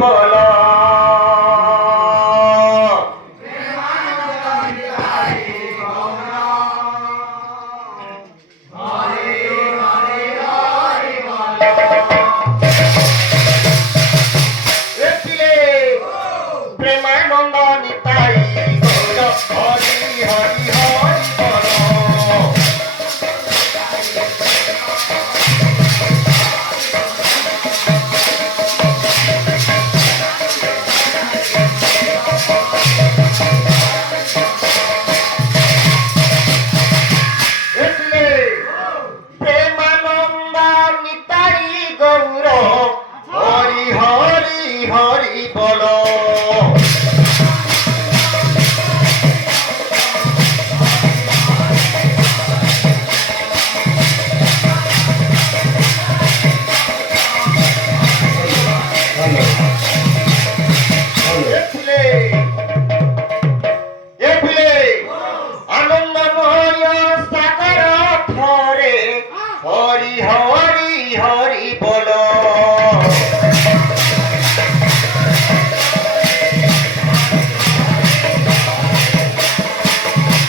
বলো প্রেমানন্দ নিতাই গৌর হরি হরি হরি বলো প্রেমানন্দ নিতাই গৌর হরি হরি হরি বলো আনন্দময় সাগর ধরে হরি হরি হরি বলো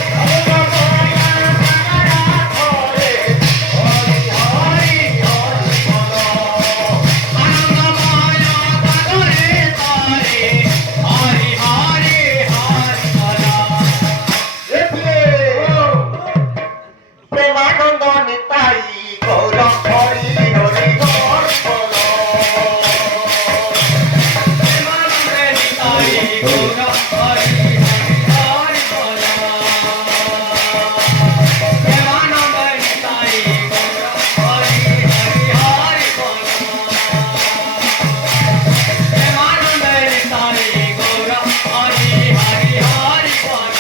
প্রেমানন্দ নিতাই গৌর হরি হরি হরি বলো প্রেমানন্দ নিতাই গৌর হরি হরি বলো প্রেমানন্দ নিতাই গৌর হরি হরি হরি বলো প্রেমানন্দ নিতাই গৌর হরি হরি হরি বলো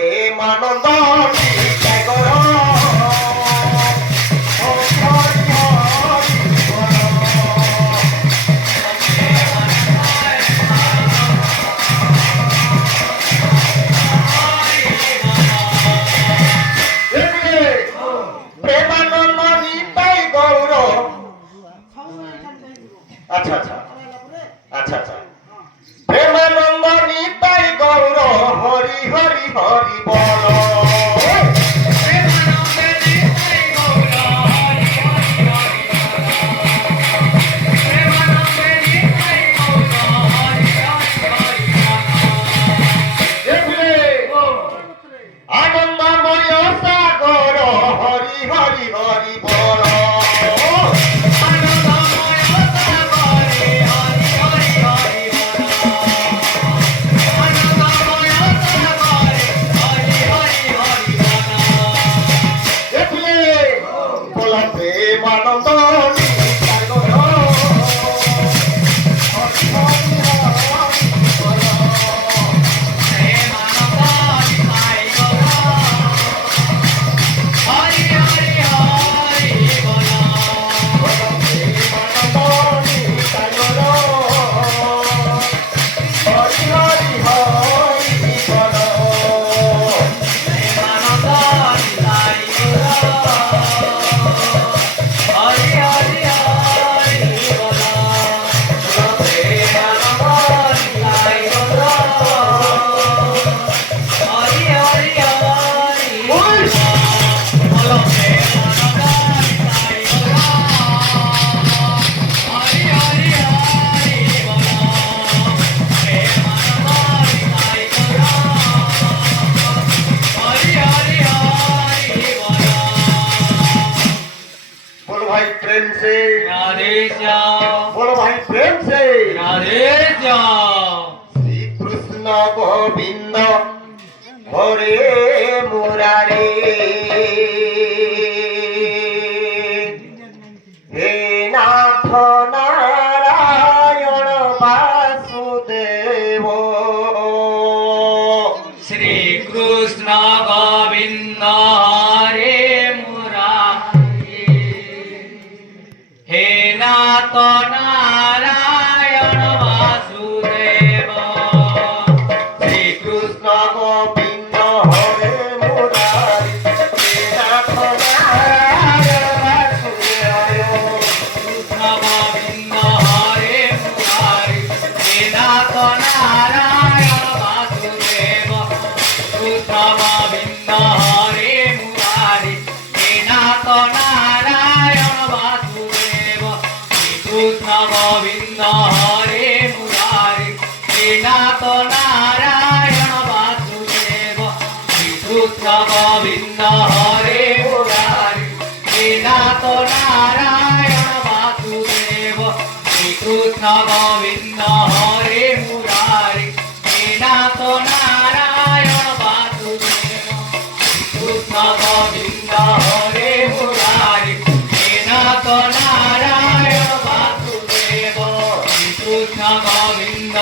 প্রেমানন্দ নিতাই গৌর হরি হরি বলো প্রেমানন্দ নিতাই গৌর আচ্ছা আচ্ছা আচ্ছা আচ্ছা প্রেমানন্দ নিতাই গৌর হরি হরি হরি বলো প্রেমানন্দ নিতাই গৌর হরি হরি হরি প্রেমানন্দ নিতাই গৌর হরি হরি হরি আনন্দময় সাগর হরি হরি হরি বলো আনন্দময় সাগর হরি হরি হরি বলো আনন্দময় সাগর হরি হরি হরি বলো প্রেমানন্দ নিতাই গৌর হরি হরি হরি বলো प्रेम से राधे श्याम। बोलो भाई प्रेम से राधे श्याम। श्री कृष्ण गोविंद हरे मुरारे हे नाथ नारायण वासुदेव श्री कृष्ण गोविंद हरे मुरारे हे नाथ नारायण গোবিন্দ হরে মুরারি শ্রীনাথ নারায়ণ বাসুদেব শ্রীকৃষ্ণ গোবিন্দ হরে মুরারি শ্রীনাথ নারায়ণ বাসুদেব শ্রীকৃষ্ণ গোবিন্দ হরে মুরারি শ্রীনাথ নারায়ণ বাসুদেব কৃষ্ণ গোবিন্দ হরে মুরারি শ্রীনাথ নারায়ণ বাসুদেব কৃষ্ণ গোবিন্দ